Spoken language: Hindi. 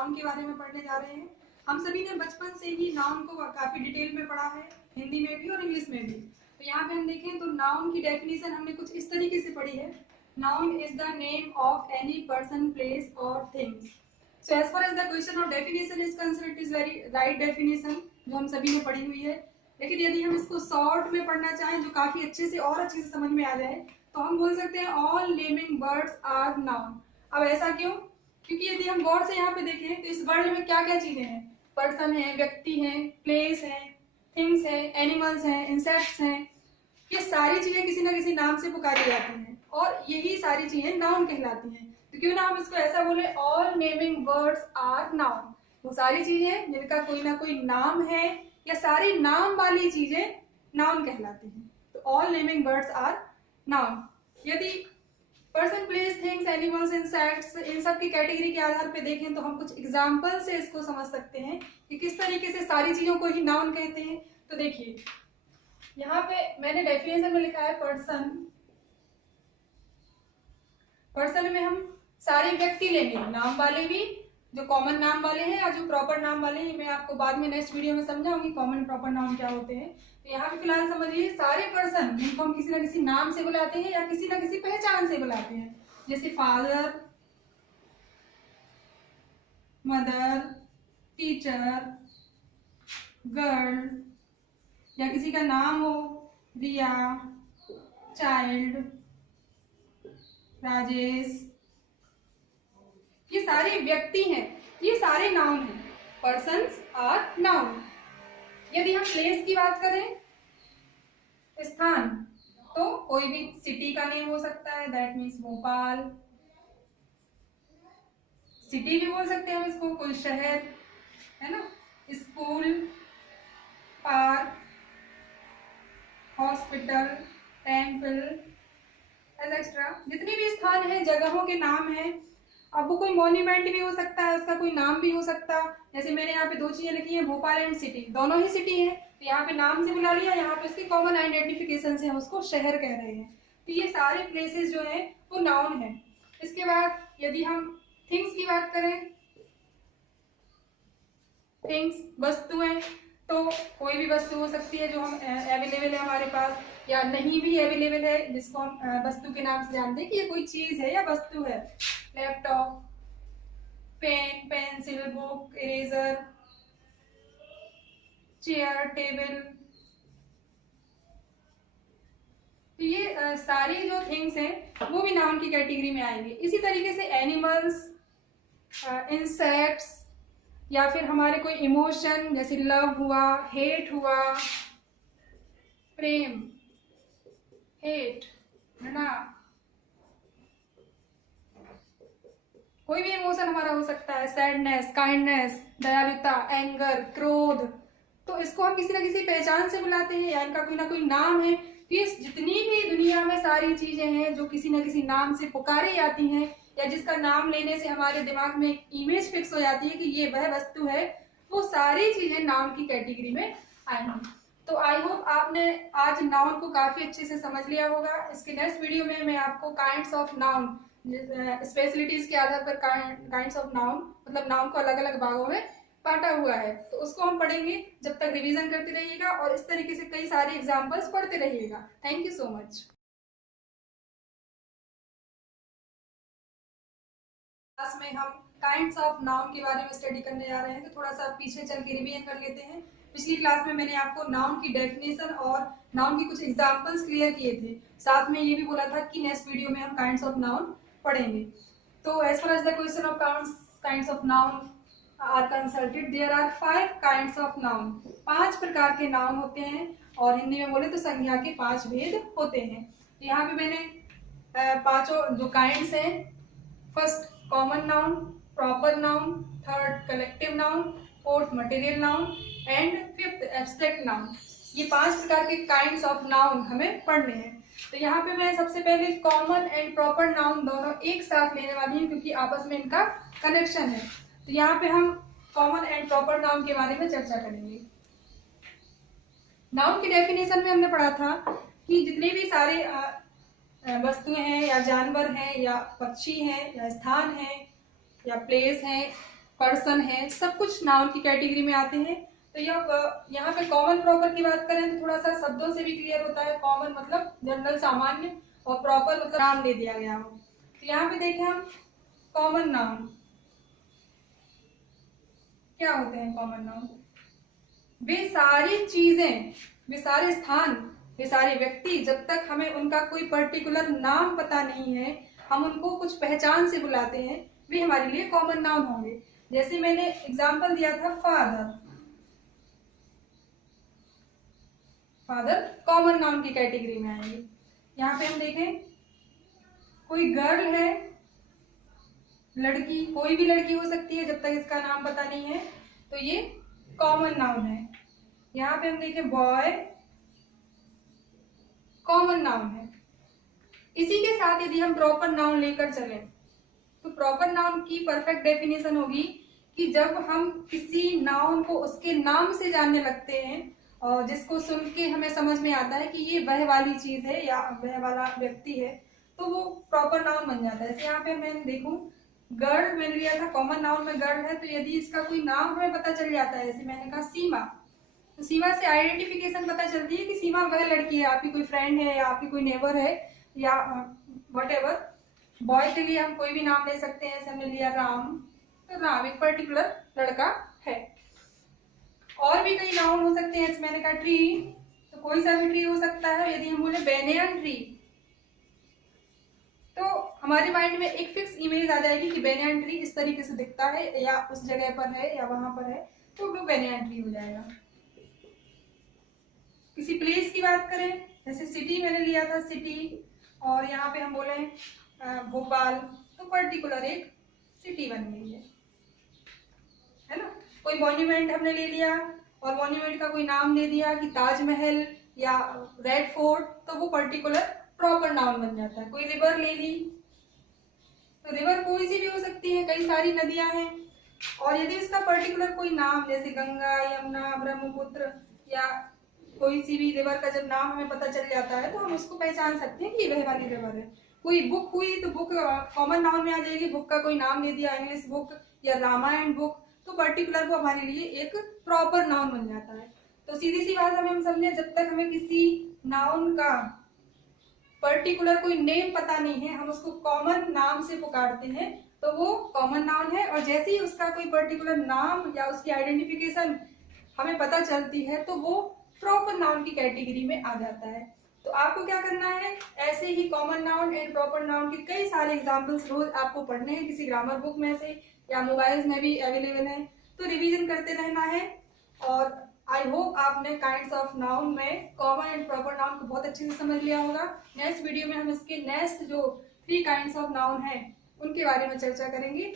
नाउन के बारे में पढ़ने जा रहे हैं। हम सभी ने बचपन से ही नाउन को काफी डिटेल में पढ़ा है, हिंदी में भी और इंग्लिश में भी। तो यहाँ पे हम देखें तो नाउन की डेफिनेशन हमने कुछ इस तरीके से पढ़ी है। Noun is the name of any person, place और things. So as far as the question of definition is concerned, it is very right definition जो हम सभी ने पढ़ी हुई है। लेकिन यदि हम इसको शॉर्ट में पढ़ना चाहें जो काफी अच्छे से और अच्छे से समझ में आ जाए तो हम बोल सकते हैं all naming words are noun. अब ऐसा क्यों? क्योंकि यदि हम गौर से यहाँ पे देखें तो इस वर्ल्ड में क्या क्या चीजें हैं, पर्सन है, व्यक्ति है, प्लेस है, थिंग्स है, एनिमल्स हैं, इंसेक्ट्स हैं, ये सारी चीजें किसी न किसी नाम से पुकारी जाती हैं और यही सारी चीजें नाउन कहलाती हैं। तो क्यों ना हम इसको ऐसा बोले, all naming words are noun. वो सारी चीजें जिनका कोई ना कोई नाम है या सारी नाम वाली चीजें नाउन कहलाती हैं। तो all naming words are noun. यदि person, place, things, animals, insects, इन सब की कैटेगरी के आधार पे देखें तो हम कुछ एग्जाम्पल से इसको समझ सकते हैं कि किस तरीके से सारी चीजों को ही नाउन कहते हैं। तो देखिए यहाँ पे मैंने डेफिनेशन में लिखा है पर्सन। पर्सन में हम सारे व्यक्ति लेंगे, नाम वाले भी, जो कॉमन नाम वाले हैं या जो प्रॉपर नाम वाले हैं। मैं आपको बाद में नेक्स्ट वीडियो में समझाऊंगी कॉमन प्रॉपर नाम क्या होते हैं। तो यहाँ पे फिलहाल समझिए सारे पर्सन जिनको हम किसी न किसी नाम से बुलाते हैं या किसी न किसी पहचान से बुलाते हैं, जैसे फादर, मदर, टीचर, गर्ल, या किसी का नाम हो रिया, चाइल्ड, राजेश, ये सारे व्यक्ति हैं, ये सारे नाउन हैं। Persons are noun. यदि हम प्लेस की बात करें, स्थान, तो कोई भी सिटी का नेम हो सकता है, दैट मीन्स भोपाल। सिटी भी बोल सकते हैं हम इसको, कोई शहर है ना, school, park, hospital, temple, etcetera. जितने भी स्थान हैं, जगहों के नाम हैं। अब वो कोई मॉन्यूमेंट भी हो सकता है, उसका कोई नाम भी हो सकता है। जैसे मैंने यहाँ पे दो चीजें लिखी हैं, भोपाल एंड सिटी, दोनों ही सिटी है, तो यहाँ पे नाम से बुला लिया, यहाँ पे उसकी कॉमन आइडेंटिफिकेशन से हम उसको शहर कह रहे हैं। तो ये सारे प्लेसेस जो है वो नाउन है। इसके बाद यदि हम थिंग्स की बात करें, थिंग्स वस्तुएं, तो कोई भी वस्तु हो सकती है जो हम अवेलेबल है हमारे पास या नहीं भी अवेलेबल है, जिसको हम वस्तु के नाम से जानते हैं कि ये कोई चीज है या वस्तु है। Laptop, pen, pencil, book, eraser, chair, table. तो ये सारी जो थिंग्स हैं वो भी नाउन की कैटेगरी में आएंगे। इसी तरीके से एनिमल्स, इंसेक्ट्स, या फिर हमारे कोई इमोशन जैसे लव हुआ, हेट हुआ, प्रेम, हेट, है ना, कोई भी इमोशन हमारा हो सकता है, सैडनेस, काइंडनेस, दयालुता, एंगर, क्रोध। तो इसको हम किसी ना किसी पहचान से बुलाते हैं या इनका कोई ना कोई नाम है। ये जितनी भी दुनिया में सारी चीजें हैं जो किसी न किसी नाम से पुकारी जाती हैं या जिसका नाम लेने से हमारे दिमाग में एक इमेज फिक्स हो जाती है कि ये वह वस्तु है, वो सारी चीजें नाउन की कैटेगरी में आएंगी। तो आई होप आपने आज नाउन को काफी अच्छे से समझ लिया होगा। इसके नेक्स्ट वीडियो में मैं आपको काइंड्स ऑफ नाउन, स्पेशलिटीज के आधार पर काइंड्स ऑफ नाउन, मतलब नाउन को अलग अलग भागों में बांटा हुआ है, तो उसको हम पढ़ेंगे। जब तक रिवीजन करते रहिएगा और इस तरीके से कई सारे एग्जाम्पल्स पढ़ते रहिएगा। Thank you so much. Class में हम काइंड्स ऑफ नाउन के बारे में स्टडी करने जा रहे हैं, तो थोड़ा सा पीछे चल के रिवीजन कर लेते हैं। पिछली क्लास में मैंने आपको नाउन की डेफिनेशन और नाउन की कुछ एग्जाम्पल्स क्लियर किए थे। साथ में ये भी बोला था कि नेक्स्ट वीडियो में हम काइंड्स ऑफ नाउन पढ़ेंगे। तो as far as the question of kinds of noun are consulted, there are 5 kinds of noun. 5 प्रकार के नाउन होते हैं और हिंदी में बोले तो संज्ञा के 5 भेद होते हैं। यहाँ पे मैंने पांचों जो काइंड्स हैं, first common noun, proper noun, third collective noun, fourth material noun and fifth abstract noun. ये 5 प्रकार के काइंड्स ऑफ नाउन हमें पढ़ने हैं। तो यहाँ पे मैं सबसे पहले कॉमन एंड प्रॉपर नाउन दोनों एक साथ लेने वाली हूँ क्योंकि आपस में इनका कनेक्शन है। तो यहाँ पे हम कॉमन एंड प्रॉपर नाउन के बारे में चर्चा करेंगे। नाउन की डेफिनेशन में हमने पढ़ा था कि जितने भी सारे वस्तुएं हैं या जानवर हैं या पक्षी हैं या स्थान हैं या प्लेस हैं पर्सन है, सब कुछ नाउन की कैटेगरी में आते हैं। तो यहाँ पे कॉमन प्रॉपर की बात करें तो थोड़ा सा शब्दों से भी क्लियर होता है। कॉमन मतलब जनरल सामान्य, और प्रॉपर मतलब नाम दे दिया गया हो। तो यहाँ पे देखें हम कॉमन नाउन क्या होते हैं। कॉमन नाउन वे सारी चीजें, वे सारे स्थान, वे सारे व्यक्ति, जब तक हमें उनका कोई पर्टिकुलर नाम पता नहीं है, हम उनको कुछ पहचान से बुलाते हैं, वे हमारे लिए कॉमन नाउन होंगे। जैसे मैंने एग्जांपल दिया था फादर, फादर कॉमन नाउन की कैटेगरी में आएंगे। यहाँ पे हम देखें कोई गर्ल है, लड़की, कोई भी लड़की हो सकती है जब तक इसका नाम पता नहीं है, तो ये कॉमन नाउन है। यहाँ पे हम देखें बॉय, कॉमन नाउन है। इसी के साथ यदि हम प्रॉपर नाउन लेकर चले तो प्रॉपर नाउन की परफेक्ट डेफिनेशन होगी कि जब हम किसी नाउन को उसके नाम से जानने लगते हैं और जिसको सुन के हमें समझ में आता है कि ये वह वाली चीज है या वह वाला व्यक्ति है, तो वो प्रॉपर नाउन बन जाता है। जैसे यहाँ पे मैं देखूं गर्ल मैंने लिया था, कॉमन नाउन में गर्ल है, तो यदि इसका कोई नाम हमें पता चल जाता है, जैसे मैंने कहा सीमा, तो सीमा से आइडेंटिफिकेशन पता चलती है कि सीमा वह लड़की है, आपकी कोई फ्रेंड है या आपकी कोई नेबर है या व्हाटएवर। बॉय के लिए हम कोई भी नाम ले सकते हैं, जैसे हमने लिया राम, तो राम एक पर्टिकुलर लड़का है। और भी कई नाउन हो सकते हैं, जैसे मैंने कहा ट्री, तो कोई सा भी ट्री हो सकता है। यदि हम बोले बेनियन ट्री, तो हमारे माइंड में एक फिक्स इमेज आ जाएगी कि बेनियन ट्री इस तरीके से दिखता है या उस जगह पर है या वहां पर है, तो वो बेनियन ट्री हो जाएगा। किसी प्लेस की बात करें, जैसे सिटी मैंने लिया था सिटी, और यहाँ पे हम बोले भोपाल, तो पर्टिकुलर एक सिटी बन गई है ना। कोई मॉन्यूमेंट हमने ले लिया और मॉन्यूमेंट का कोई नाम दे दिया कि ताजमहल या रेड फोर्ट, तो वो पर्टिकुलर प्रॉपर नाउन बन जाता है। कोई रिवर ले ली, तो रिवर कोई सी भी हो सकती है, कई सारी नदियां हैं, और यदि उसका पर्टिकुलर कोई नाम जैसे गंगा, यमुना, ब्रह्मपुत्र या कोई सी भी रिवर का जब नाम हमें पता चल जाता है तो हम उसको पहचान सकते हैं कि वह वाली रिवर है। कोई बुक हुई तो बुक कॉमन नाउन में आ जाएगी, बुक का कोई नाम दे दिया, इंग्लिश बुक या रामायण बुक, तो पर्टिकुलर वो हमारे लिए एक प्रॉपर नाउन बन जाता है। तो सीधी सी बात हमें हम समझे, जब तक हमें किसी नाउन का पर्टिकुलर कोई नेम पता नहीं है, हम उसको कॉमन नाम से पुकारते हैं, तो वो कॉमन नाउन है। और जैसे ही उसका कोई पर्टिकुलर नाम या उसकी आइडेंटिफिकेशन हमें पता चलती है, तो वो प्रॉपर नाउन की कैटेगरी में आ जाता है। तो आपको क्या करना है, ऐसे ही common noun and proper noun के कई सारे एग्जांपल्स रोज आपको पढ़ने हैं, किसी ग्रामर बुक में से या मोबाइल्स में भी अवेलेबल है, तो रिवीजन करते रहना है। और आई होप आपने काइंड्स ऑफ नाउन में कॉमन एंड प्रॉपर नाउन को बहुत अच्छे से समझ लिया होगा। नेक्स्ट वीडियो में हम इसके नेक्स्ट जो 3 काइंड्स ऑफ नाउन है उनके बारे में चर्चा करेंगे।